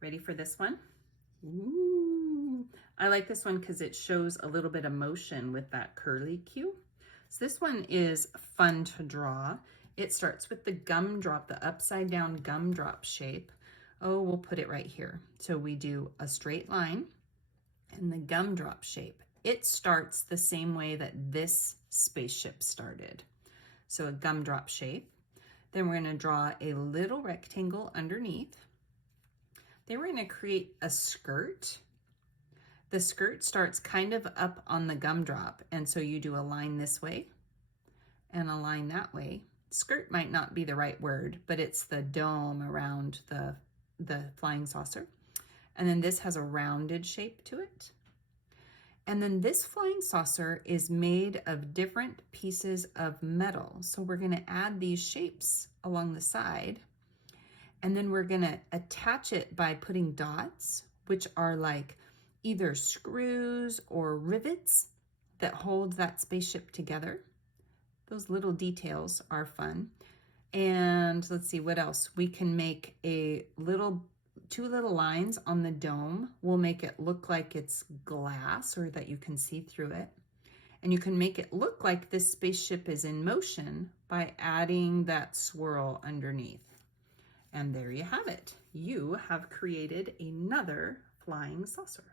Ready for this one? Ooh, I like this one because it shows a little bit of motion with that curly cue. So this one is fun to draw. It starts with the gumdrop, the upside down gumdrop shape. Oh, we'll put it right here. So we do a straight line and the gumdrop shape. It starts the same way that this spaceship started. So a gumdrop shape. Then we're going to draw a little rectangle underneath. Then we're going to create a skirt. The skirt starts kind of up on the gumdrop, and so you do a line this way and a line that way. Skirt might not be the right word, but it's the dome around the flying saucer. And then this has a rounded shape to it. And then this flying saucer is made of different pieces of metal. So we're going to add these shapes along the side. And then we're going to attach it by putting dots, which are like either screws or rivets that hold that spaceship together. Those little details are fun. And let's see what else. We can make two little lines on the dome. We'll make it look like it's glass or that you can see through it. And you can make it look like this spaceship is in motion by adding that swirl underneath. And there you have it. You have created another flying saucer.